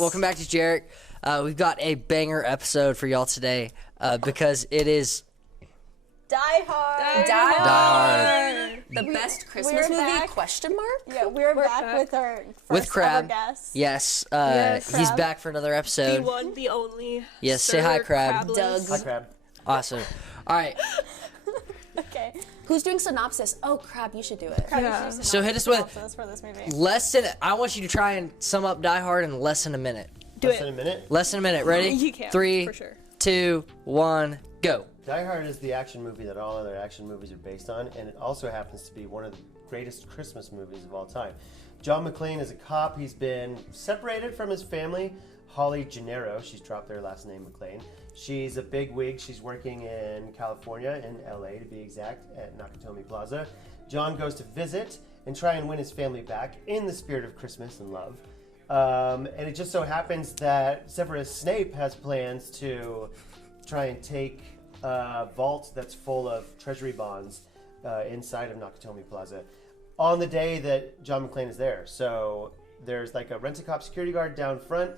welcome back to JEREC. We've got a banger episode for y'all today because it is Die Hard. Die Hard. The best Christmas movie? Back. Question mark? Yeah, we're back with our first Crab. ever guest. Yes, Yes, he's Crab. back for another episode. The one, the only. Yes, say hi, Crab. Doug. Hi, Crab. Awesome. All right, Okay. Who's doing synopsis? Oh, Crab, you should do it. Crab, Yeah. you should So hit us with- synopsis for this movie. I want you to try and sum up Die Hard in less than a minute. Do Less it. than a minute. Less than a minute. Ready? You can, 3, for sure. 2, 1, go. Die Hard is the action movie that all other action movies are based on, and it also happens to be one of the greatest Christmas movies of all time. John McClane is a cop. He's been separated from his family. Holly Gennaro, she's dropped their last name, McClane. She's a big wig. She's working in California, in LA to be exact, at Nakatomi Plaza. John goes to visit and try and win his family back in the spirit of Christmas and love. And it just so happens that Severus Snape has plans to try and take a vault that's full of treasury bonds inside of Nakatomi Plaza on the day that John McClane is there. So there's like a rent-a-cop security guard down front.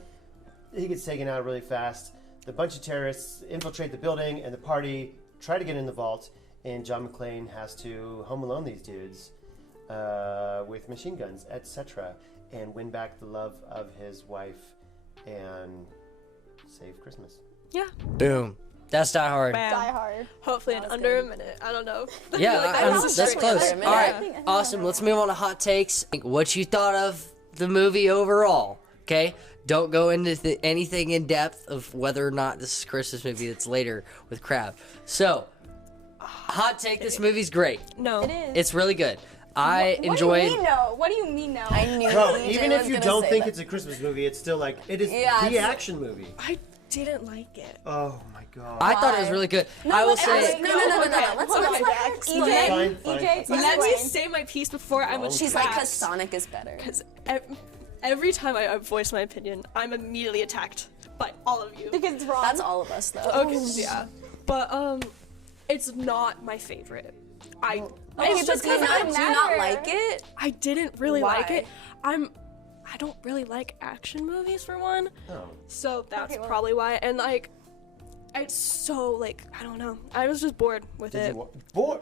He gets taken out really fast. The bunch of terrorists infiltrate the building, and the party try to get in the vault, and John McClane has to home alone these dudes with machine guns, etc., and win back the love of his wife and save Christmas. Yeah. Boom. That's Die Hard. Bam. Die Hard. Hopefully in That was under good. a minute. I don't know. Yeah, was that's straight close. under a All right, minute. awesome. Let's move on to hot takes. What you thought of the movie overall, okay? Don't go into anything in depth of whether or not this is a Christmas movie that's later with Crab. So, hot take, this movie's great. No. It is. It's really good. I What enjoyed... do you mean no? What do you mean no? I knew Bro, EJ even was if you gonna don't say think that. it's a Christmas movie, it's still like, it is Yeah, the it's- action movie. I didn't like it. Oh my god. I thought it was really good. I will say... No. Let's Hold let on, her Jack. explain. Fine, EJ, Let me explain. say my piece before I'm She's like, because Sonic is better. Because every time I voice my opinion, I'm immediately attacked by all of you. Because it's wrong. That's all of us, though. Okay, yeah. But, it's not my favorite. Okay, It's but just do you 'cause not, I do you not like it? I didn't really Why? like it. I don't really like action movies for one, Oh. so that's Okay, well- probably why. And like, it's so like I don't know. I was just bored with Did it. you bored?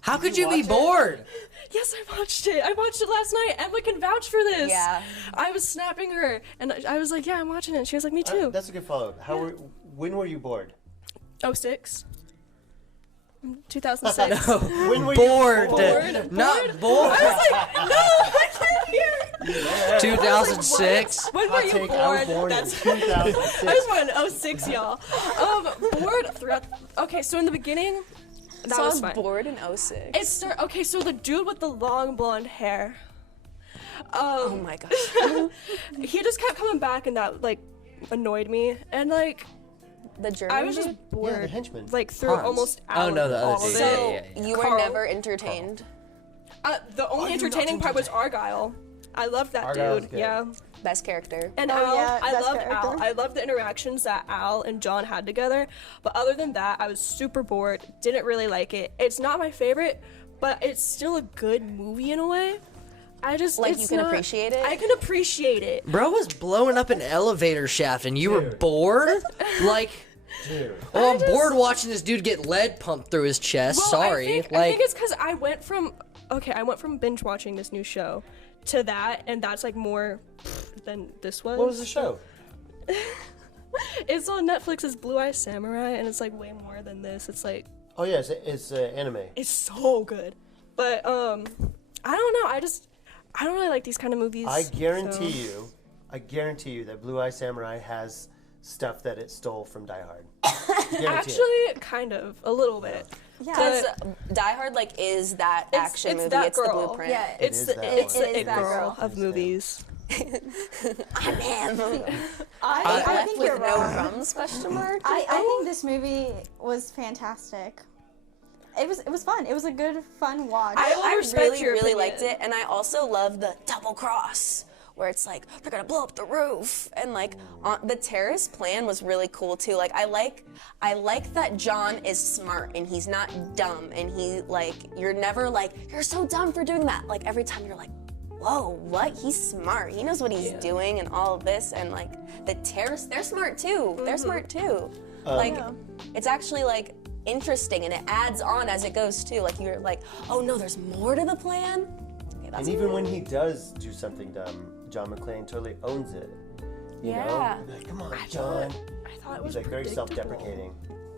How could you be watch it? bored? Yes, I watched it. I watched it last night. Emma can vouch for this. Yeah. I was snapping her, and I was like, "Yeah, I'm watching it." And she was like, "Me too." That's a good follow-up. When were you bored? 06. 2006. When were Bored. you bored? Not bored. I was like, "No, I can't hear." 2006. When were Hot you take, I was born? born in That's 2006. I was born in 06, y'all. Bored throughout. Okay, so in the beginning, that So I was was fine. bored in 06. Okay, so the dude with the long blonde hair. Oh my gosh. He just kept coming back, and that like annoyed me. And like The German I was dude? just bored. Yeah, the henchman. Like through Hans. almost Oh, no, the other all of dude. it. Yeah. You were Carl. never entertained. The only entertaining part was Argyle. I loved that Argyle's dude. good. Yeah. Best character. And Oh, Al, yeah, I best loved character. Al. I loved the interactions that Al and John had together. But other than that, I was super bored. Didn't really like it. It's not my favorite, but it's still a good movie in a way. Like, you can appreciate it? I can appreciate it. Bro was blowing up an elevator shaft and you were Dude. bored? Like, Dude. oh, I'm bored watching this dude get lead pumped through his chest. Well, Sorry. I think it's because I went from binge watching this new show to that, and that's like more than this was. What was the show? It's on Netflix. It's Blue Eye Samurai, and it's like way more than this. It's like Oh yeah, it's anime. it's so good. But I don't know. I don't really like these kind of movies. I so- guarantee you that Blue Eye Samurai has stuff that it stole from Die Hard. Guarantee it. Actually, kind of a little bit. Yeah. Because Die Hard, like, is that action movie. that It's the girl. blueprint. Yeah. It's is the that it's one. the It is it that girl girl. of movies. I'm him. I Left think with you're no wrong. crumbs, question mark? I think this movie was fantastic. It was fun. It was a good, fun watch. I respect your really opinion. liked it, and I also love the double cross, where it's like they're gonna blow up the roof, and like the terrorist plan was really cool too. Like I like that John is smart and he's not dumb, and he like you're never like you're so dumb for doing that. Like every time you're like, whoa, what? He's smart. He knows what he's doing and all of this. And like the terrorists, they're smart too. They're smart too. It's actually like interesting, and it adds on as it goes too. Like you're like, oh no, there's more to the plan. Okay, And even when he does do something dumb, John McClane totally owns it. You know? Like, come on, John. I thought it was He's like very predictable. self-deprecating.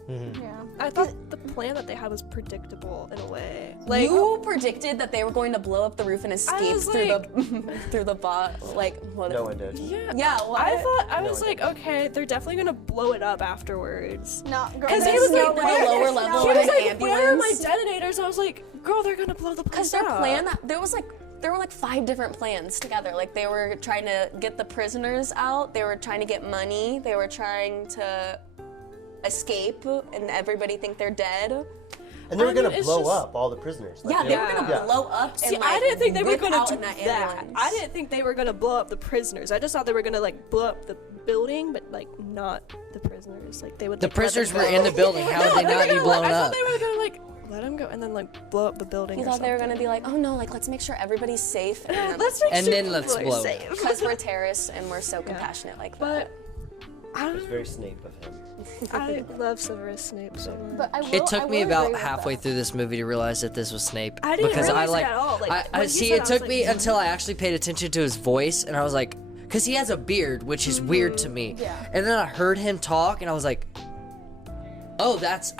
Yeah. I thought the plan that they had was predictable in a way. Like, you predicted that they were going to blow up the roof and escape was through like- the through the bot. Like what? No one did. Yeah. What? I was like, okay, they're definitely gonna blow it up afterwards. No, girl. Because he There's was no like, way where- lower level he in was an like, where are my ambulance. detonators? I was like, girl, they're gonna blow the place Because their up. plan, there were like 5 different plans together. Like they were trying to get the prisoners out. They were trying to get money. They were trying to escape, and everybody think they're dead. And they were I mean, going to it's blow just- up all the prisoners. Like, Yeah, they were gonna Yeah. blow up. See, and, I like, didn't think they were rip gonna out do in that. that. ambulance. I didn't think they were gonna blow up the prisoners. I just thought they were gonna like blow up the building, but like not the prisoners. Like they would. The like, let prisoners them were go. in the building. How would they they were not be gonna, blown I thought up? they were gonna like let them go and then like blow up the building. He or thought they were something. gonna be like, oh no, like let's make sure everybody's safe. Let's make And sure then let's people are blow. safe. Because we're terrorists and we're so compassionate like that. But I It don't was know. very Snape of him. I love Severus Snape so much. But I will, It I took me will about agree with halfway that. through this movie to realize that this was Snape. I didn't because realize I like, it at all. Like, I when you see. said It I took was me like, until I actually paid attention to his voice, and I was like, because he has a beard, which is weird to me. Yeah. And then I heard him talk, and I was like, oh, that's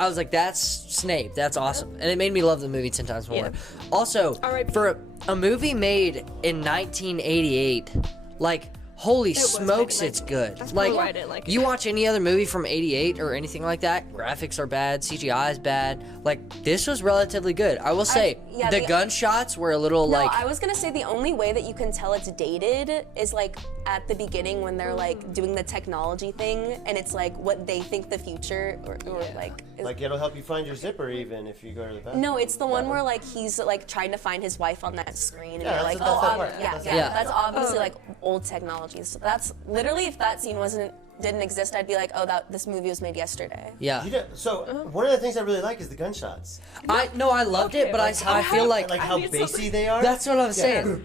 Snape. That's awesome, and it made me love the movie 10 times more. Yeah. Also, R.I.P. for a movie made in 1988, like. Holy was made in smokes, it's 1988. good. That's Like, probably why I didn't like it. you watch any other movie from 88 or anything like that, graphics are bad, CGI is bad. Like, this was relatively good. I will say, yeah, the the- gunshots were a little, No, like... I was gonna say the only way that you can tell it's dated is like at the beginning when they're like doing the technology thing, and it's like what they think the future or like. Is, Like, it'll help you find your zipper even if you go to the bathroom. no, it's the one where like he's like trying to find his wife on that screen, and Yeah, you're that's like, the best oh, part. yeah, That's yeah, Yeah. that's obviously like old technology. So that's literally if that scene didn't exist, I'd be like, oh, this movie was made yesterday. Yeah. You know, so one of the things I really like is the gunshots. I loved it, but I feel like... Like how need bassy something- they are. That's what I was saying.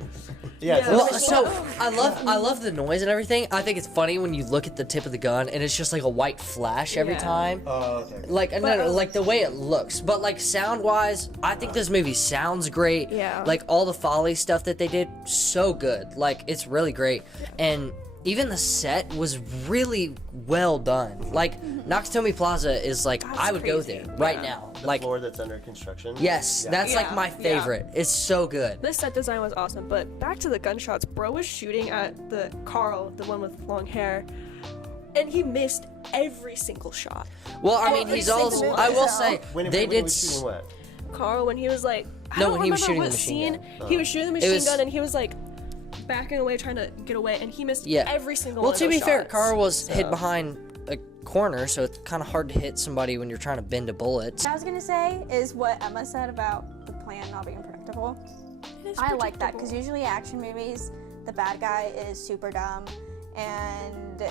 Yeah. it's Well, like- so I love the noise and everything. I think it's funny when you look at the tip of the gun and it's just like a white flash every Yeah. time. Oh, okay. Like no, like the way it looks, but like sound wise, I think this movie sounds great. Yeah. Like all the Folly stuff that they did, so good. Like it's really great, and even the set was really well done. Like Nakatomi Plaza is like I would go crazy. there right now. The Like floor that's under construction. yes, Yeah. that's like Yeah, my yeah. favorite. It's so good. This set design was awesome, but back to the gunshots. Bro was shooting at the Carl, the one with long hair, and he missed every single shot. Well, I mean, every he's also. single I will one. say When they he did. was shooting what? Carl, when he was like, I No, don't when he was remember shooting the what machine scene, gun. he was shooting the machine was- gun and he was like backing away, trying to get away, and he missed Yeah. every single Well, one to of be those fair, shots. Carl was hid behind a corner, so it's kind of hard to hit somebody when you're trying to bend a bullet. What I was gonna say is what Emma said about the plan not being predictable. It is I like that because predictable. usually action movies, the bad guy is super dumb, and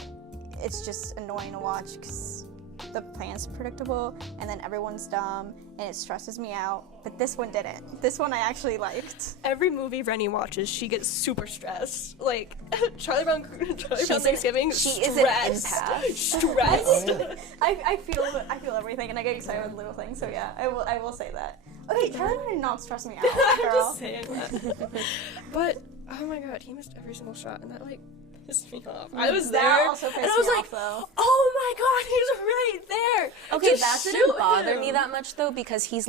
it's just annoying to watch because the plan's predictable, and then everyone's dumb, and it stresses me out. But this one didn't. This one I actually liked. Every movie Rennie watches, she gets super stressed. Like Charlie Brown Thanksgiving. she is an stressed. empath. Stressed. I feel everything, and I get excited with little things. So yeah, I will say that. Okay, Charlie did not stress me out, I'm girl. just saying that. But oh my god, he missed every single shot, and that like pissed me off. I was That there, also pissed and I was me like, off, though. oh my god, he's right there. Okay, Just that shoot didn't bother him. me that much though because he's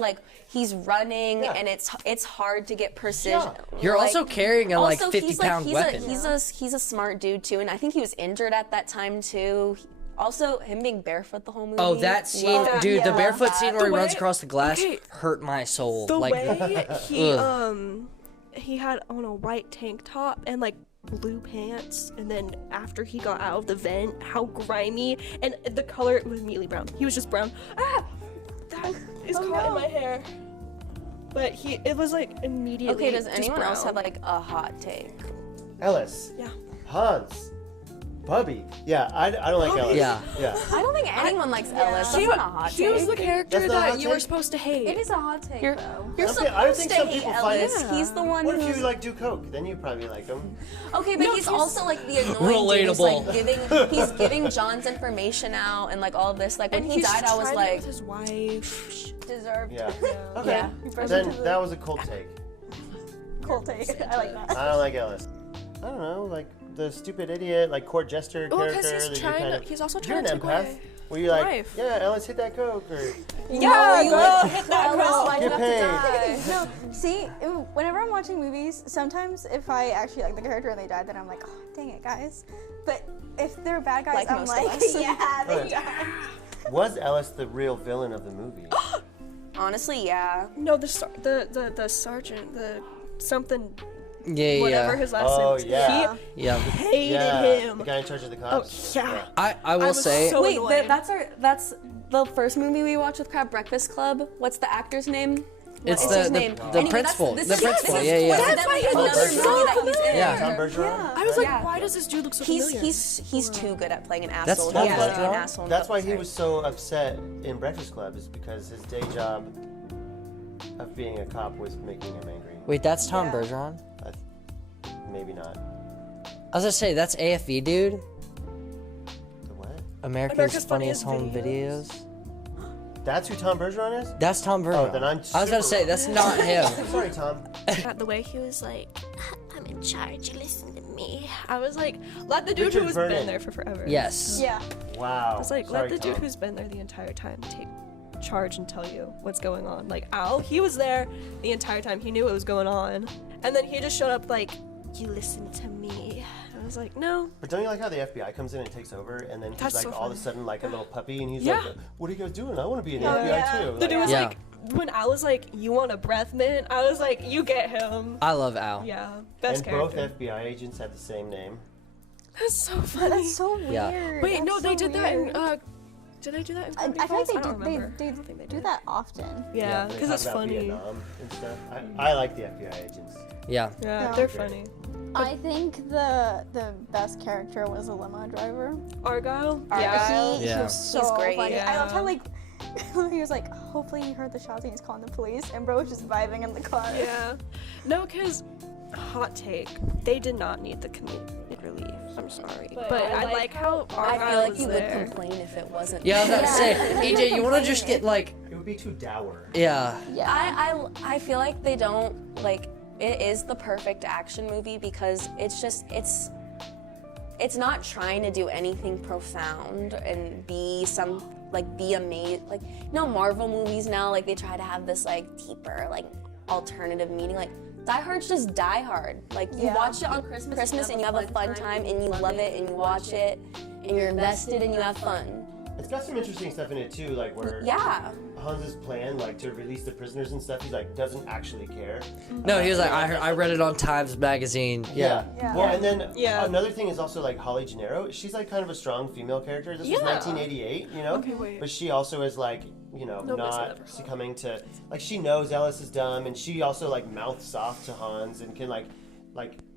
running Yeah. and it's hard to get precision. Yeah. You're Like, also carrying a like also, 50-pound weapon. He's a smart dude too, and I think he was injured at that time too. Also, him being barefoot the whole movie. Oh, that scene, Love dude, the yeah. barefoot scene where The he runs way- across the glass okay. hurt my soul. The like, way he Ugh. he had on a white tank top and like blue pants, and then after he got out of the vent, how grimy, and the color was immediately brown. He was just brown. Ah, that is caught in my hair. But it was like immediately. Okay, does just anyone else brown. have like a hot take? Ellis. Yeah. Hans. Bubby. Yeah, I don't like Ellis. Yeah. Yeah. I don't think anyone likes Ellis. That's not a hot She was take. the character That's not a that hot you were take? supposed to hate. It is a hot take, though. You're Okay, I don't supposed think to some hate people find Ellis. it- He's the one What if who's you like do coke? Then you probably like him. okay, but he's also like the annoying dude who's, Relatable. like he's giving John's information out and like all of this. Like when And he he's died, I was trying like, with his wife. Deserved. Yeah. Okay. Yeah. Then that was a cold take. Cool take. I like that. I don't like Ellis. I don't know, like the stupid idiot, like court jester Well, character. 'cause he's that trying you to- kind he's also you're trying to an take empath. away Where you're like, life. yeah, Ellis, hit that coke, or Yeah, you girl. like hit that girl. Like, get paid. no, see, whenever I'm watching movies, sometimes if I actually like the character and they die, then I'm like, oh, dang it, guys. But if they're bad guys, Like I'm most of like, us. yeah, they Right. died. Was Ellis the real villain of the movie? honestly, yeah. No, the sergeant, the something, Yeah, whatever yeah. his last Oh, name was. yeah. Yeah. He hated Yeah, him. the guy in charge of the Oh, cops. yeah. I will was say, so Wait, annoying. that's the first movie we watched with Crab Breakfast Club. What's the actor's name? it's What's his the name? the Anyway, principal. this The is- principal. this is Yeah, yeah. That's why he another looks movie so that he's in. Yeah. Tom Bergeron. I was like, right? why does this dude look so He's familiar? he's too good at playing an That's asshole. Tom He has to be an Bergeron? asshole in That's the- why he sorry. was so upset in Breakfast Club, is because his day job of being a cop was making him angry. Wait, that's Tom Yeah. Bergeron? Maybe not. I was gonna say that's AFV, dude. The what? America's Funniest Home Videos. That's who Tom Bergeron is? That's Tom Bergeron. Oh, then I'm I was gonna super say wrong. that's not him. Sorry, Tom. The way he was like, I'm in charge, you listen to me. I was like, let the dude Richard who's Vernon. been there for forever. Yes. Yeah. Wow. I was like, Sorry, let the dude Tom. who's been there the entire time take charge and tell you what's going on. Like Al, he was there the entire time. He knew what was going on. And then he just showed up like, you listen to me. I was like, no. But don't you like how the FBI comes in and takes over, and then he's That's like so all of a funny. sudden like a little puppy, and he's Yeah. like, "What are you guys doing? I want to be in the Oh, FBI yeah. too." The Like, dude was Yeah. like, when Al was like, you want a breath mint? I was like, you get him. I love Al. Yeah, best and character. both FBI agents had the same name. That's so funny. That's so weird. Yeah. Wait, That's no, they so did that in, weird. did they do that in I Gravity feel like Falls? they I don't do, remember. they I don't think they do did. that often. Yeah, they because talk it's about funny. Vietnam and stuff. I like the FBI agents. Yeah. Yeah, Yeah. they're Great. funny. I think the best character was a limo driver. Argyle? Argyle. He Yeah. was so He's great. funny. I loved how Yeah. like he was like, hopefully he heard the shots and he's calling the police, and bro was just vibing in the car. Yeah. No, because, hot take, they did not need the comedic relief. I'm sorry. But I like how I Argyle feel like was you would there. complain if it wasn't. Yeah, I was about to say, EJ, you want to just get like, It would be too dour. yeah, Yeah. I feel like they don't like it is the perfect action movie because it's not trying to do anything profound and be amazing. Like, you know, Marvel movies now, like they try to have this like deeper like alternative meaning. Like Die Hard's just Die Hard. Like you Yeah. watch it on Christmas and you have a fun time and you love it and you watch it and you're invested and you have fun. It's got some interesting stuff in it too, like where Yeah. Hans's plan, like to release the prisoners and stuff, he's like doesn't actually care. no, he was like, I read it on Times Magazine. Yeah. Yeah. Well, and then Yeah. another thing is also like Holly Gennaro. She's like kind of a strong female character. This was Yeah. 1988, you know. Okay, wait. But she also is like, you know, Nope, that's not never. succumbing to like she knows Ellis is dumb, and she also like mouths off to Hans and can like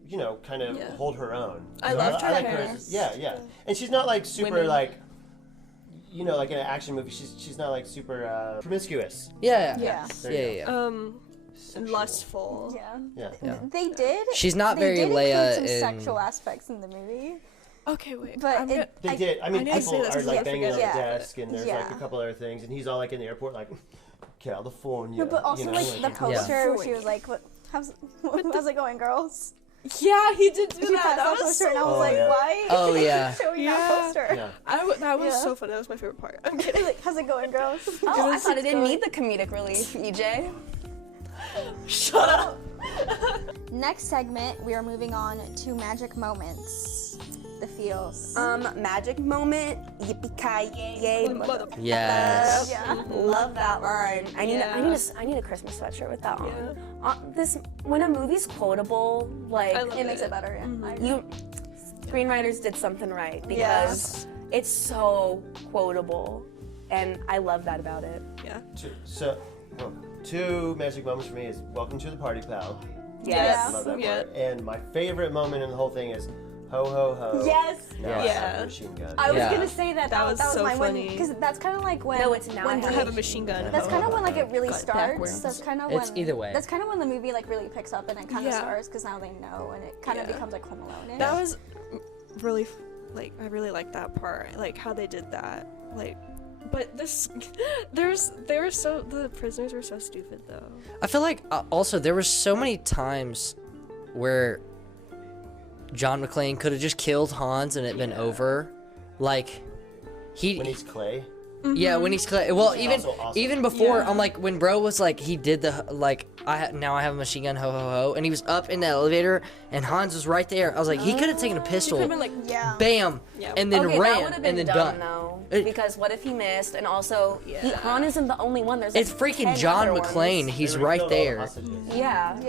you know kind of Yeah. hold her own. I So loved her like hair. Yeah, and she's not like super Winning. like. You know, like in an action movie, she's not like super promiscuous. Yeah. Yeah. There Yeah. you Yeah. go. And lustful. Yeah. Yeah. Yeah. They did. She's not they very did Leia include some in- sexual aspects in the movie, Okay, wait. but I'm gonna- They did. I mean, I didn't say people this are because like I banging on the forget. Yeah. desk, and there's like a Yeah. couple other things, and he's all like in the airport, like California. No, but also you know, like the poster where she was like, "How's it going, girls?" Yeah, he did do She that. passed That that was poster, and I so was Oh, like, yeah. "Why?" Oh, yeah. showing Yeah. that poster. Yeah. that was Yeah. so funny. That was my favorite part. I'm kidding. Like, how's it going, girls? Oh, I thought it didn't need the comedic relief, EJ. Shut up. Next segment, we are moving on to magic moments. The feels. Magic moment, yippee-ki-yay, Mother- Yes. Yeah. Love that line. I need Yeah. I need a Christmas sweatshirt with that Yeah. on. When a movie's quotable, like I love It makes it better. Yeah. I agree. you screenwriters did something right because it's so quotable, and I love that about it. Yeah. Two magic moments for me is "Welcome to the Party, Pal." Yes. Love that Yeah. part. And my favorite moment in the whole thing is Ho ho ho. Yes. Now I Yeah. have a machine gun. I was Yeah. gonna say that. That was so my funny. Because that's kind of like when. No, it's now when I I the- have a machine gun. That's kind of when like it really Got starts. backwards. That's kind of It's when. either way. That's kind of when the movie like really picks up and it kind of Yeah. starts because now they know and it kind of Yeah. becomes like Home Alone. That was really like I really liked that part, like how they did that. Like, but this, the prisoners were so stupid though. I feel like also there were so many times where John McClane could have just killed Hans and it been over. Like When he's Clay. yeah, when he's well, Which is even also awesome. even before Yeah. I'm like when bro was like he did the like now I have a machine gun ho ho ho and he was up in the elevator and Hans was right there. I was like he could have taken a pistol, Could've been like, Yeah. bam, Yeah. and then Okay, that ran would have been and then dumb done. though. It- Because what if he missed? And also, Yeah. Han isn't the only one. There's It's like freaking 10 John other McClane. ones. He's They would've right killed all the there. hostages. Yeah.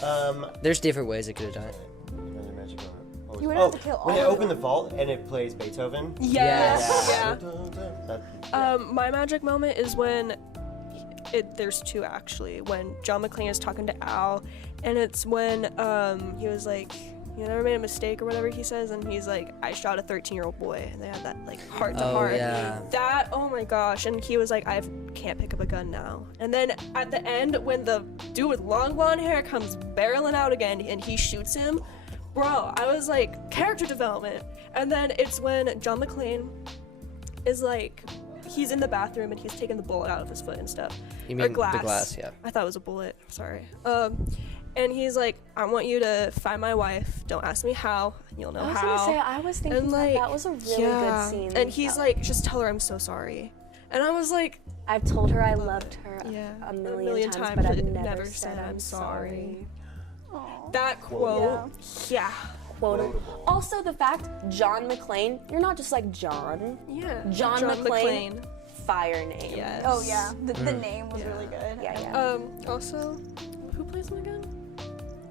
Yeah. There's different ways it could have done it. Another magic moment. What was- You would have to kill all when they of open the them. vault and it plays Beethoven. Yes. Yeah. That- My magic moment is when there's two actually. When John McClane is talking to Al, and it's when he was like, "You never made a mistake" or whatever he says, and he's like, "I shot a 13-year-old boy," and they had that like heart to Oh, heart. yeah. That oh my gosh, and he was like, "I can't pick up a gun now." And then at the end, when the dude with long blonde hair comes barreling out again, and he shoots him. Bro, I was like, character development. And then it's when John McClane is like, he's in the bathroom and he's taking the bullet out of his foot and stuff. You Or mean the glass. glass, yeah. I thought it was a bullet. Sorry. And he's like, I want you to find my wife. Don't ask me how. You'll know I was how. gonna say, I was thinking and like, that was a really yeah. good scene. And he's like, just tell her I'm so sorry. And I was like, I've told her I loved her yeah, a million times, but I've never said I'm sorry. Aw. that quote. Yeah. Quotable. Also, the fact John McClane, you're not just like John. Yeah. John McClane. Fire name. Yes. Oh yeah. The name was really good. Yeah, yeah. Also, who plays him again?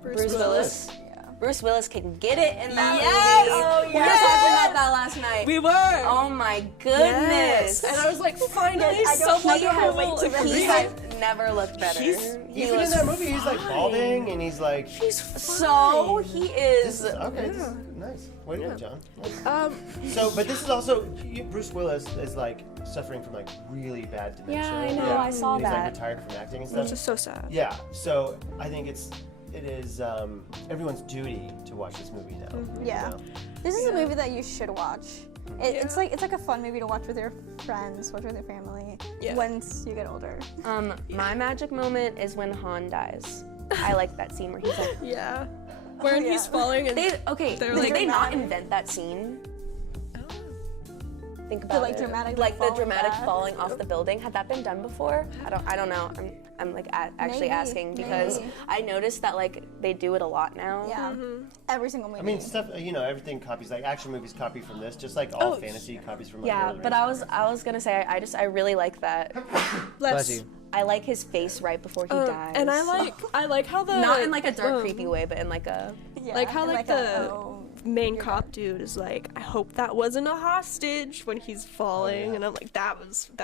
Bruce Willis. Yeah. Bruce Willis can get it in that Yes! movie. Oh, We were yes! talking about that last night. We were. Oh my Yes. goodness. And I was like, finally, Yes, I don't- someone I can't who wait will to agree. He has never looked better. He's- He Even in was that movie, he's like balding and he's like. so he is. Okay, this is nice. Way to go, John. Um, So, but this is also Bruce Willis is like suffering from like really bad dementia. Yeah, I know, I saw He's that. like retired from acting and it's stuff. just so sad. Yeah, so I think it is everyone's duty to watch this movie now. Yeah. You know? This is a movie that you should watch. It's like a fun movie to watch with your friends, watch with your family. Yeah. Once you get older. My magic moment is when Han dies. I like that scene where he's like, Yeah. When yeah. he's falling and did like, they not dramatic- invent that scene? Think The, about like, it. dramatic like the falling dramatic back. falling off the building. Had that been done before? I don't know. I'm like actually Maybe, asking because maybe. I noticed that like they do it a lot now. Yeah. Every single movie. I mean, stuff. Everything copies. Like action movies copy from this, just like all fantasy copies from. Like, Yeah, Lord of the but Rings. I was gonna say I really like that. Bless you. I like his face right before he dies. and I like how the not in like a dark creepy way, but in like a yeah, like how and like a, the oh, main cop dude is like, I hope that wasn't a hostage when he's falling, yeah. and I'm like, that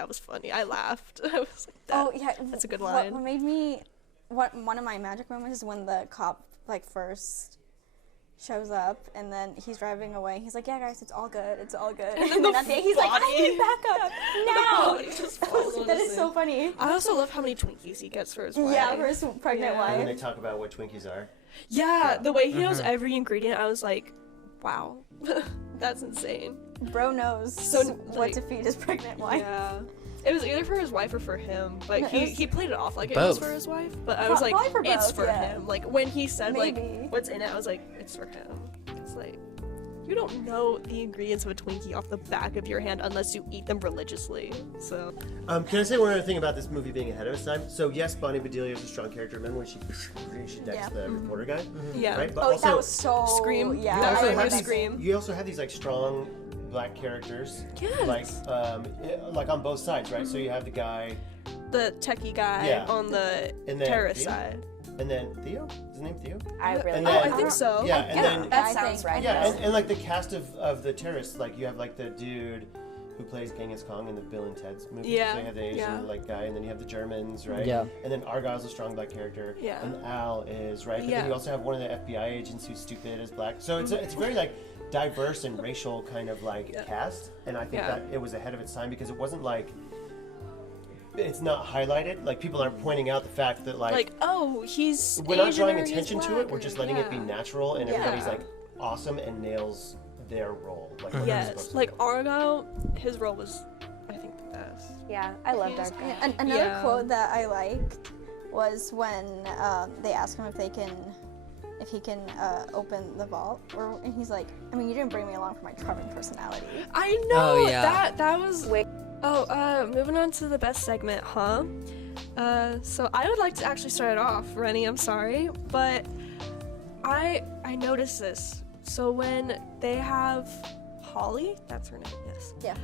was funny. I laughed. I was like, oh yeah, that's a good what- line. What made me, one of my magic moments is when the cop like first shows up and then he's driving away. He's like, yeah guys, it's all good, it's all good. And then at the end he's like, I need backup now. body just falls on That his is so thing. funny. I also love how many Twinkies he gets for his wife. Yeah, for his pregnant Yeah. And then wife. they talk about what Twinkies are. Yeah, the way he knows every ingredient, I was like, wow, that's insane. Bro knows So, what like- to feed his pregnant wife. Yeah. It was either for his wife or for him, but No, it was- he played it off like it was Both. for his wife. But I was like, Probably for it's both, for yeah. him. Like when he said Maybe. like what's in it, I was like, it's for him. It's like you don't know the ingredients of a Twinkie off the back of your hand unless you eat them religiously. So Can I say one other thing about this movie being ahead of its time? So yes, Bonnie Bedelia is a strong character. Remember when she decks Yeah. the reporter guy? yeah. Right? But Oh, also, that was so Scream. Yeah, you I also remember have that these, Scream. You also have these like strong black characters. Yes. Like on both sides, right? So you have the guy, The techie guy Yeah. on the And then terrorist Theo? side. and then Theo. Is his name Theo? I really And like then- I think so. Yeah, and then that I sounds think- right. yeah, and like the cast of the terrorists, like you have like the dude who plays Genghis Khan in the Bill and Ted's movie. Yeah, So you have the Asian yeah. like guy, and then you have the Germans, right? Yeah. And then Argyle's a strong black character. Yeah. And Al is, right? But Yeah. then you also have one of the FBI agents who's stupid as black. So it's very like diverse and racial kind of like cast, and I think Yeah. that it was ahead of its time because it wasn't like it's not highlighted. Like people aren't pointing out the fact that Like, oh, he's we're not Asian drawing or he's attention to black it. We're or- just letting it be yeah. natural, and everybody's Yeah. like awesome and nails their role. Like what they're Yes, supposed to like do. Argyle, his role was, I think, the best. Yeah, I love He's- Dark Guy. and another Yeah. quote that I liked was when they ask him if he can open the vault, and he's like, I mean, you didn't bring me along for my charming personality. I know. Oh, yeah. That was. Wait. Oh, moving on to the best segment, huh? So I would like to actually start it off, Rennie. I'm sorry, but I noticed this. So when they have Holly, that's her name, yes. Yeah.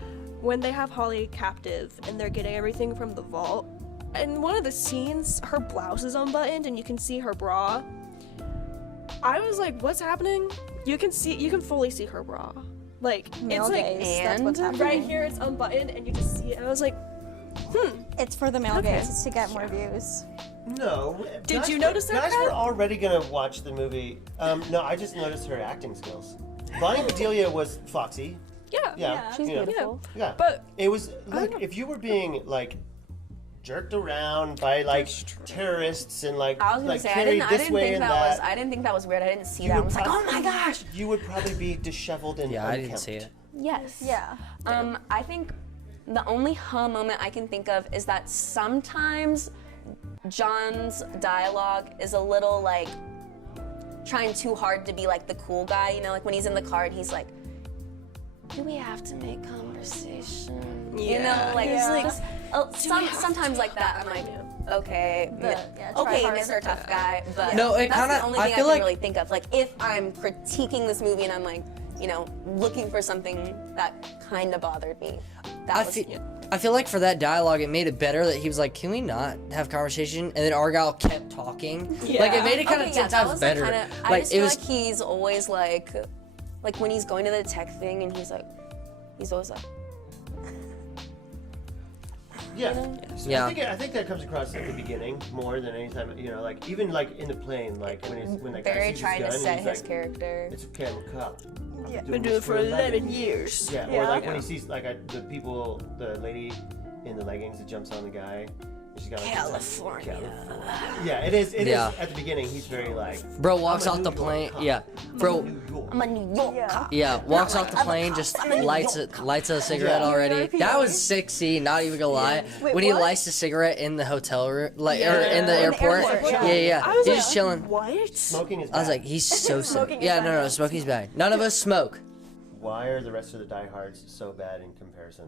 When they have Holly captive and they're getting everything from the vault, in one of the scenes, her blouse is unbuttoned and you can see her bra. I was like, what's happening? You can fully see her bra. Like, Male it's like gaze, that's what's and happening. right here it's unbuttoned and you just see it. I was like, It's for the male Okay. gaze. It's to get more views. No. Did guys you were- notice that, Guys Pat? were already gonna watch the movie. No, I just noticed her acting skills. Bonnie Bedelia was Foxy. yeah. Yeah, She's you know, beautiful. Yeah, But it was like if you were being like jerked around by like terrorists and like I was gonna say I carried didn't this way think and that that. I didn't think that was weird. I didn't see you that. I would was like, oh probably- my gosh. You would probably be disheveled and Yeah, I didn't unkempt. see it. Yes. Yeah. I think the only moment I can think of is that sometimes John's dialogue is a little like trying too hard to be like the cool guy, you know, like when he's in the car and he's like, do we have to make conversation? You know, like Yeah. it's like sometimes like that. I'm like, okay, yeah, try okay, harder. Mr. Tough Guy, but No, it that's kinda- the only I thing I, feel can like- really think of. Like if I'm critiquing this movie and I'm like, you know, looking for something that kind of bothered me. That I feel like for that dialogue, it made it better that he was like, "Can we not have conversation?" And then Argyle kept talking. Like it made it kind of 10 that times was better. Like, I Like just it feel was. like he's always like when he's going to the tech thing and he's always like, Yeah. know? Yeah. I think that comes across at the beginning more than any time. You know, like even like in the plane, like when that guy very sees trying to his gun, set and his he's like, character. "It's okay, I'm a cop. Yeah. I've been doing it for 11 years. Yeah, or Yeah. like when he sees like the people, the lady in the leggings that jumps on the guy. And she's got like, California. Yeah, it is. It is Yeah. at the beginning. He's very like. Bro walks I'm a off New the York plane. cop. Yeah, bro. New York. I'm a New York cop. Yeah, walks off the other plane, cops. just I'm a New lights York a cigarette Yeah. already. That was sick scene. Not even gonna lie. Wait, When he what? lights a cigarette in the hotel room, like or Yeah. in the In the airport. airport, Yeah, yeah. yeah. I was He's like, just chilling. What? Smoking is bad. I was like, he's so sick. Smoking is Yeah, bad. no, smoking's bad. None of us smoke. Why are the rest of the diehards so bad in comparison?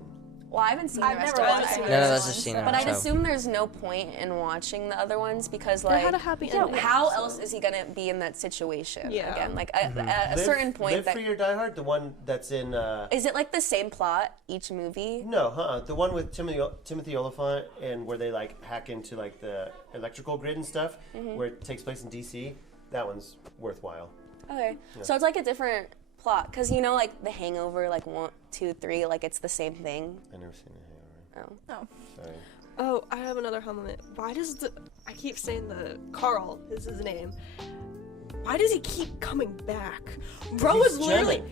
Well, I haven't seen the I've rest never of watched it. it. None of us have seen it. But I'd so. assume there's no point in watching the other ones because They like had a happy ending. how else is he gonna be in that situation Yeah. again? Like at a certain point Live that for your diehard, the one that's in. is it like the same plot each movie? No, the one with Timothy Oliphant and where they like hack into like the electrical grid and stuff, where it takes place in DC. That one's worthwhile. Okay, so it's like a different plot because you know like The Hangover, like 1, 2, 3, like it's the same thing. I never seen it. Oh. Oh. Sorry. Oh, I have another moment. Why does I keep saying Carl is his name. Why does he keep coming back? Bro He's was literally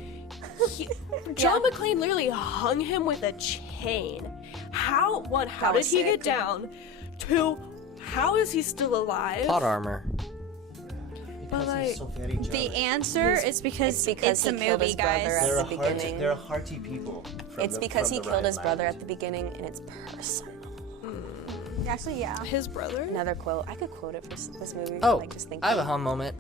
jamming. John McClane literally hung him with a chain. How did was he get sick. down? 2, how is he still alive? Plot armor. Because like, he's so very The jealous. answer is because it's a he killed movie, his brother guys. at They're the a hearty, beginning. they're a hearty people. It's because he from the killed his Rhine brother Island. at the beginning, and it's personal. Actually, yeah. His brother? Another quote. I could quote it for this movie. Oh, like just think. I have a hum moment.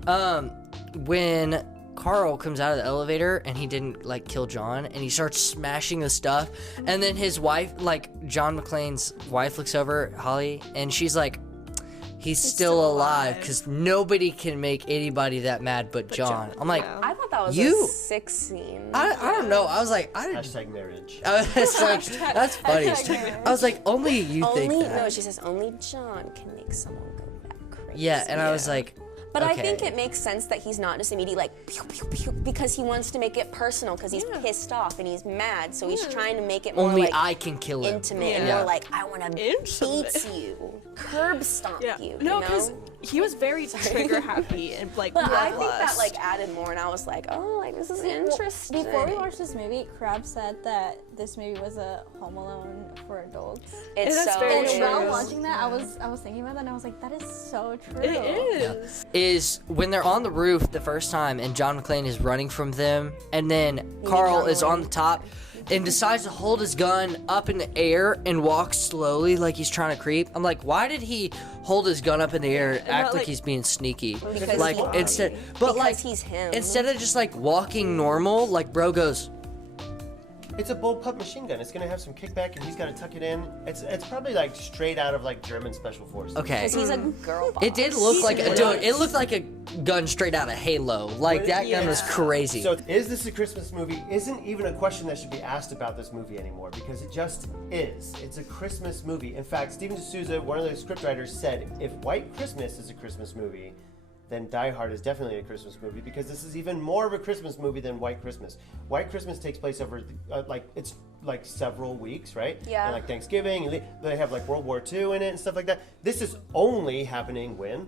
When Carl comes out of the elevator and he didn't like kill John and he starts smashing the stuff, and then his wife, like John McClane's wife, looks over Holly and she's like, he's still alive because nobody can make anybody that mad but John. I'm like, Yeah. I thought that was You- a sick scene. I don't know. I was like, I didn't. Hashtag marriage. I was like, that's funny. I was like, only you think only that. no, she says only John can make someone go that crazy. Yeah, and I was like, But I Okay. think it makes sense that he's not just immediately like pew, pew, pew, because he wants to make it personal because he's pissed off and he's mad. So he's trying to make it more Only like I can kill him. intimate and Yeah. more like I want to beat Intimate. you, curb stomp Yeah. you. No, you because know? he was very trigger happy and like. But I think that bloodlust. like added more, and I was like, oh, like this is interesting. Before we watched this movie, Crab said that this movie was a Home Alone for adults. it's that's so very And true. while watching that, I was thinking about that, and I was like, that is so true. It is. Is when they're on the roof the first time and John McClane is running from them, and then Carl John is on Wayne. the top and decides to hold his gun up in the air and walk slowly like he's trying to creep. I'm like, why did he hold his gun up in the air and act not, like like- he's being sneaky? Because like he- instead, but because like he's him. instead of just like walking normal, like bro goes, It's a bullpup machine gun. It's gonna have some kickback, and he's got to tuck it in. It's probably like straight out of like German special forces. okay. because he's a girl boss. It did look like a nuts. dude. It looked like a gun straight out of Halo. Like that gun was crazy. So, is this a Christmas movie? Isn't even a question that should be asked about this movie anymore because it just is. It's a Christmas movie. In fact, Steven D'Souza, one of the scriptwriters, said if White Christmas is a Christmas movie, then Die Hard is definitely a Christmas movie because this is even more of a Christmas movie than White Christmas. White Christmas takes place over it's like several weeks, right? Yeah. And like Thanksgiving, and they have like World War II in it and stuff like that. This is only happening when?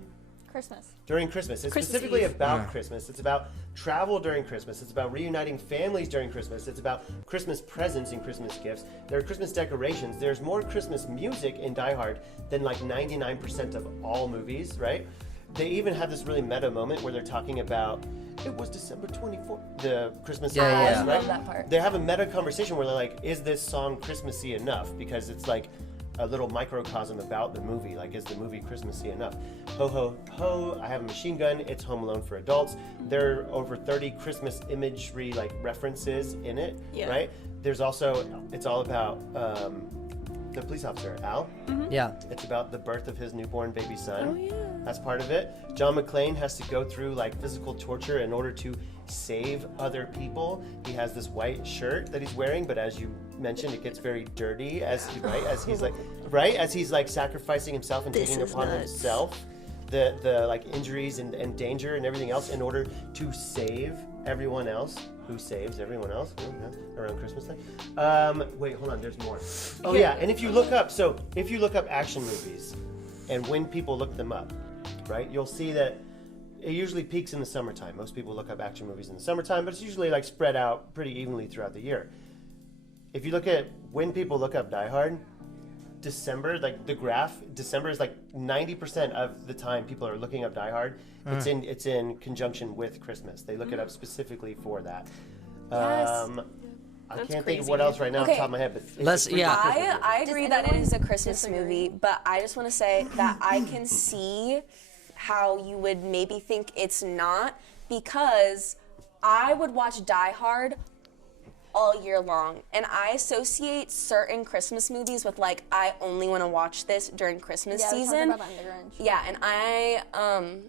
Christmas. During Christmas. It's Christmas specifically Eve. about Christmas. It's about travel during Christmas. It's about reuniting families during Christmas. It's about Christmas presents and Christmas gifts. There are Christmas decorations. There's more Christmas music in Die Hard than like 99% of all movies, right? They even have this really meta moment where they're talking about it was December 24th, the Christmas Yeah, song, yeah. I right? love that part. They have a meta conversation where they're like, is this song Christmassy enough? Because it's like a little microcosm about the movie. Like, is the movie Christmassy enough? Ho, ho, ho, I have a machine gun. It's Home Alone for adults. There are over 30 Christmas imagery, like, references in it, Yeah. right? There's also, it's all about the police officer, Al. yeah. It's about the birth of his newborn baby son. Oh, yeah. That's part of it. John McClane has to go through like physical torture in order to save other people. He has this white shirt that he's wearing, but as you mentioned, it gets very dirty as he's like sacrificing himself and This taking is upon nuts. himself the like injuries and danger and everything else in order to save everyone else. Who saves everyone else around Christmas time? Wait, hold on. There's more. Oh yeah, and if you look up action movies, and when people look them up, right, you'll see that it usually peaks in the summertime. Most people look up action movies in the summertime, but it's usually like spread out pretty evenly throughout the year. If you look at when people look up Die Hard, December, like the graph, December is like 90% of the time people are looking up Die Hard. It's in conjunction with Christmas. They look it up specifically for that. Yes. I That's can't think of crazy. what else right now off the Okay. top of my head, but it's Let's- a pretty yeah. good Christmas movie. I agree that it anyone is a Christmas disagree? movie, but I just want to say that I can see how you would maybe think it's not because I would watch Die Hard all year long, and I associate certain Christmas movies with like I only want to watch this during Christmas Yeah, we talked season. about that in the Grinch. Yeah, and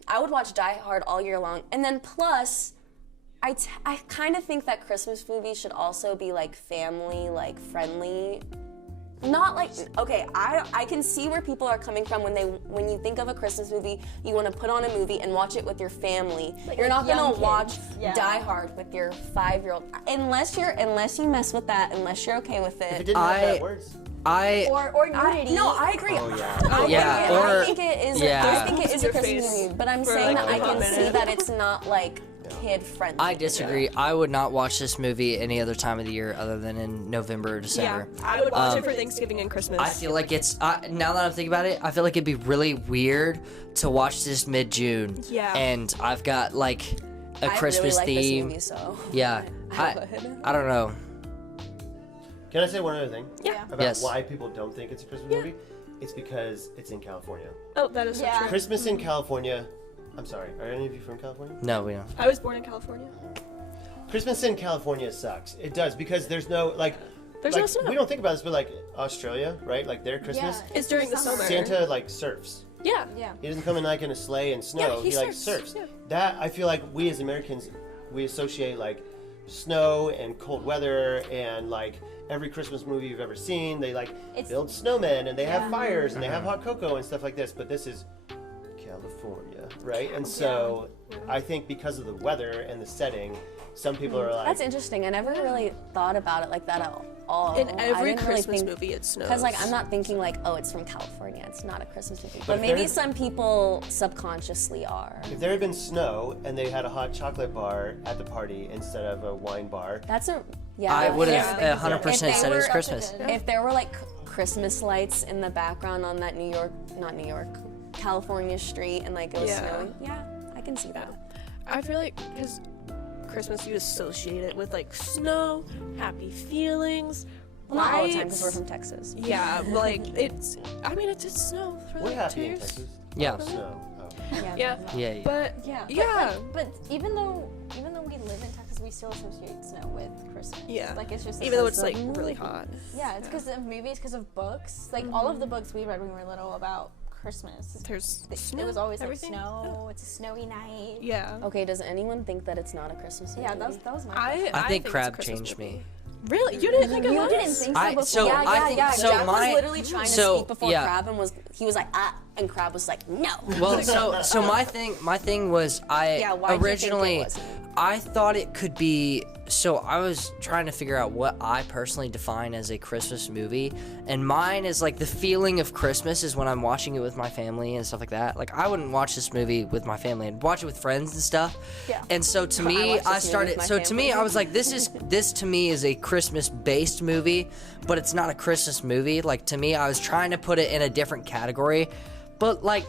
I would watch Die Hard all year long, and then plus, I kind of think that Christmas movies should also be like family, like friendly. Not like okay, I can see where people are coming from when you think of a Christmas movie, you want to put on a movie and watch it with your family. You're not young gonna kids. watch Yeah. Die Hard with your 5-year-old unless you mess with that, unless you're okay with If it it. didn't have I- bad words. Or nudity. No, I agree. Oh, yeah. Yeah, I think it is. yeah. I think it is a Your Christmas face movie, but I'm for, saying like, that I a can hot see minute. that it's not like kid friendly. I disagree. I would not watch this movie any other time of the year other than in November or Yeah, December. I would watch it for Thanksgiving and Christmas. I feel like it's now that I'm thinking about it, I feel like it'd be really weird to watch this mid-June. Yeah. And I've got like a I Christmas really like theme. this movie, so Yeah. I would. I don't know. Can I say one other thing? Yeah. About Yes. why people don't think it's a Christmas movie? It's because it's in California. Oh, that is so Yeah. true. Christmas in California. I'm sorry. Are any of you from California? No, we don't. I was born in California. Christmas in California sucks. It does because there's no like. There's like, no snow. We don't think about this, but like Australia, right? Like their Christmas, Yeah, It's during the summer. Santa like surfs. Yeah. Yeah. He doesn't come in like in a sleigh and snow. Yeah, he like surfs, surfs. yeah. That I feel like we as Americans, we associate like snow and cold weather and like every Christmas movie you've ever seen. They like It's- build snowmen and they have fires and they have hot cocoa and stuff like this. But this is California, right? And so I think because of the weather and the setting, some people are like, That's interesting. I never really thought about it like that at all. In I every didn't really Christmas think- movie, it snows. Because, like, I'm not thinking, like, oh, it's from California. It's not a Christmas movie. But But if maybe there- some people subconsciously are. if there had been snow and they had a hot chocolate bar at the party instead of a wine bar, That's a, yeah. I would yeah. have 100% said it was were- Christmas. If there were, like, Christmas lights in the background on that California street, and, like, it was Yeah. snowing, yeah, I can see that. I feel like because Christmas, you associate it with like snow, happy feelings. Well, not all the time, lights. because we're from Texas. Yeah, like I mean, it did snow for we're like happy 2 in years. Texas. Yeah. Snow. Oh. Yeah, Yeah. but Yeah. yeah, But even though we live in Texas, we still associate snow with Christmas. yeah. Like it's just Even though it's because like of- really hot. Yeah, it's because of movies, because of books. Like all of the books we read when we were little about Christmas. There's It snow, was always everything. like snow. It's a snowy night. Yeah. Okay, does anyone think that it's not a Christmas movie? Yeah, that was my. I think it's a Crab Christmas changed movie. me. Really? You didn't think it You was? didn't think so I- before. so Yeah, I yeah, think- yeah. so Jack my- was literally trying to so, speak before yeah. Crab, and he was like, and Crab was like, no. Well, so my thing was Yeah, why'd you think it originally wasn't? I thought it could be. So I was trying to figure out what I personally define as a Christmas movie, and mine is like the feeling of Christmas is when I'm watching it with my family and stuff like that. Like I wouldn't watch this movie with my family; I'd watch it with friends and stuff. Yeah. And so to I me, watched this I movie started. with my So to me, family. I was like, this to me is a Christmas-based movie, but it's not a Christmas movie. Like to me, I was trying to put it in a different category, but like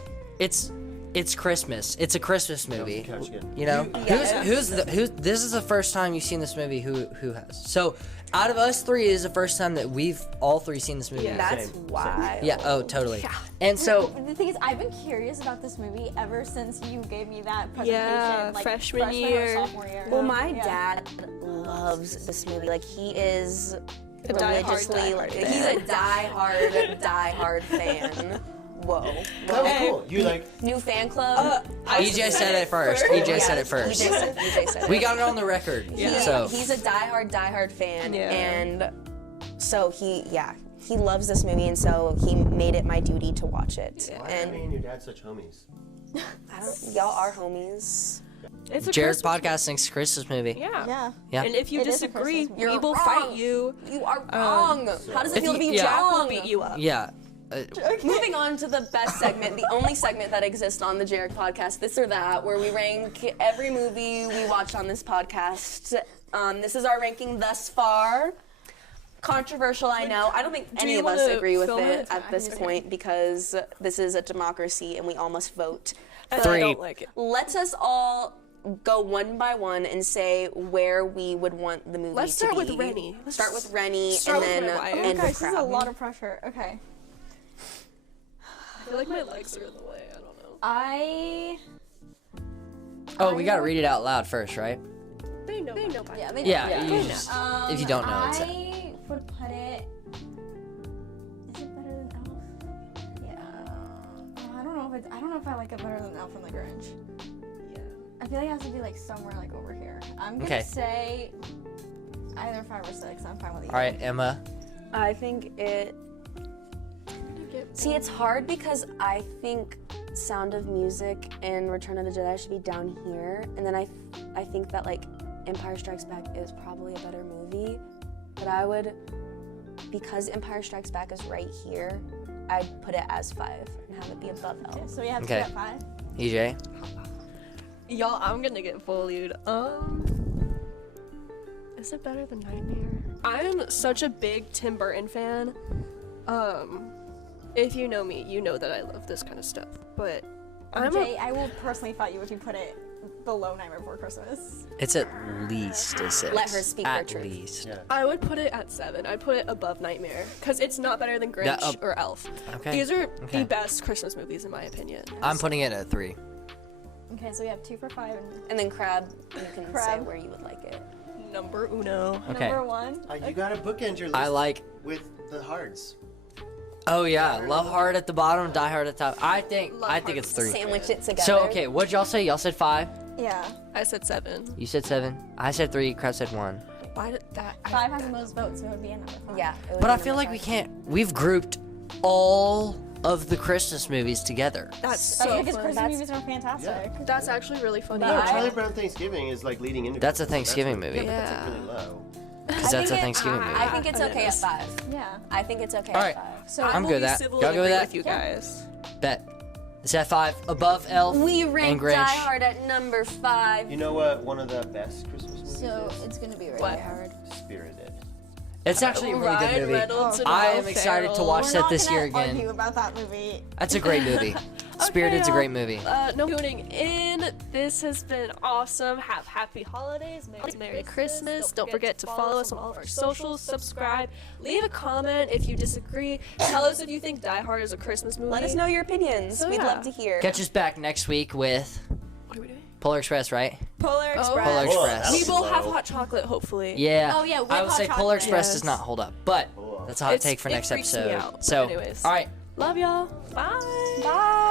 it's Christmas. It's a Christmas movie. Couch again. You know, Yeah. who's this is the first time you've seen this movie. Who has? So, out of us three, it is the first time that we've all three seen this movie. Yeah. That's Same. wild. Yeah. Oh, totally. And so, The thing is, I've been curious about this movie ever since you gave me that presentation. Yeah, like freshman or year. sophomore year. Well, my Yeah. dad loves this movie. Like he is A diehard, religiously, diehard he's a fan. diehard fan. Whoa. That was cool. You like, New fan club. EJ said it first. EJ said it first. EJ said it. We got it on the record. He- So, he's a diehard fan, Yeah. and so he loves this movie, and so he made it my duty to watch it. why are And me and your dad such homies? y'all are homies. It's a Jared's Christmas podcast thinks Christmas movie. Yeah. Yeah. Yeah. And if you It is a disagree, Christmas we movie. will You're fight wrong. you. You are wrong. How does it If feel to be you- yeah. Jack will wrong? beat you up. Yeah. Moving on to the best segment, the only segment that exists on the JEREC podcast, This or That, where we rank every movie we watch on this podcast. This is our ranking thus far. Controversial, I know. I don't think any you of us wanna agree with film it it? at this point because this is a democracy and we all must vote. And Three. I don't like it. Let's us all go one by one and say where we would want the movie Let's to start be. with Rennie. Let's Start with Rennie start and with then my wife. end Guys, with this is a Crab. lot of pressure. Okay. I feel like my legs are in the way. I don't know. Oh, we gotta read it out loud first, right? They know. Yeah, they Yeah. do. You just, if you don't know, it's. I would put it. Is it better than Elf? Yeah. I don't know if I like it better than Elf and the Grinch. Yeah. I feel like it has to be like somewhere like over here. I'm gonna Okay. say either 5 or 6. I'm fine with either. All right, Emma. I think it. See, it's hard because I think Sound of Music and Return of the Jedi should be down here, and then I think that like Empire Strikes Back is probably a better movie, but I would, because Empire Strikes Back is right here, I'd put it as 5 and have it be above Elf. Okay, so we have Okay. to be at 5. EJ. Y'all, I'm gonna get bullied. Is it better than Nightmare? I'm such a big Tim Burton fan. If you know me, you know that I love this kind of stuff. But Jay, I will personally fight you if you put it below Nightmare Before Christmas. It's at least a 6. Let her speak her At truth. least. Yeah. I would put it at 7. I'd put it above Nightmare because it's not better than Grinch or Elf. Okay. These are Okay. the best Christmas movies in my opinion. I'm putting it at 3. Okay, so we have 2 for 5. And then Crab, you can say Crab. where you would like it. Number uno. Okay. Number 1. You gotta bookend your list I like. with the hards. Oh yeah, Love Hard at the bottom, Die Hard at the top. I think it's 3. Sandwich it together. So okay, what'd y'all say? Y'all said 5. Yeah. I said 7. You said 7. I said 3. Crab said 1. Why did that? 5 has the most votes, so it would be a number 5. Yeah. it would But be I feel number like we 5. can't. We've grouped all of the Christmas movies together. That's That's so because fun. Christmas movies are fantastic. That's actually really funny. No, I- Charlie Brown Thanksgiving is like leading into. That's a Christmas. Thanksgiving That's movie. what- Yeah. That's like really low. Because that's a Thanksgiving movie. I think it's okay at 5. Yeah. I think it's okay All at right. 5. So I'm good with that. Civil Y'all and good with agree that? with you guys. Bet. Is that 5 above Elf We and ranked Grinch? Die Hard at number 5. You know what? One of the best Christmas movies So is it's gonna be really What? hard. Spirited. It's actually a really good Ryan movie. Reynolds and I Will am excited to Ferrell. watch We're that not this gonna year again. argue about that movie. That's a great movie. Spirited's a y'all. great movie. No tuning in. This has been awesome. Have happy holidays. Merry Christmas. Don't forget to follow us on all of our socials. Subscribe. Leave a comment if you disagree. Tell us if you think Die Hard is a Christmas movie. Let us know your opinions. So, We'd yeah. love to hear. Catch us back next week with What are we doing? Polar Express, right? Polar Express. Polar Whoa, Express. that We was will have low. hot chocolate, hopefully. Yeah. Oh, yeah, with I would hot say Polar chocolate. Express Yes. does not hold up, but that's a hot It's- take for it next freaks me episode. out, but So, anyways. all right. Love y'all. Bye. Bye.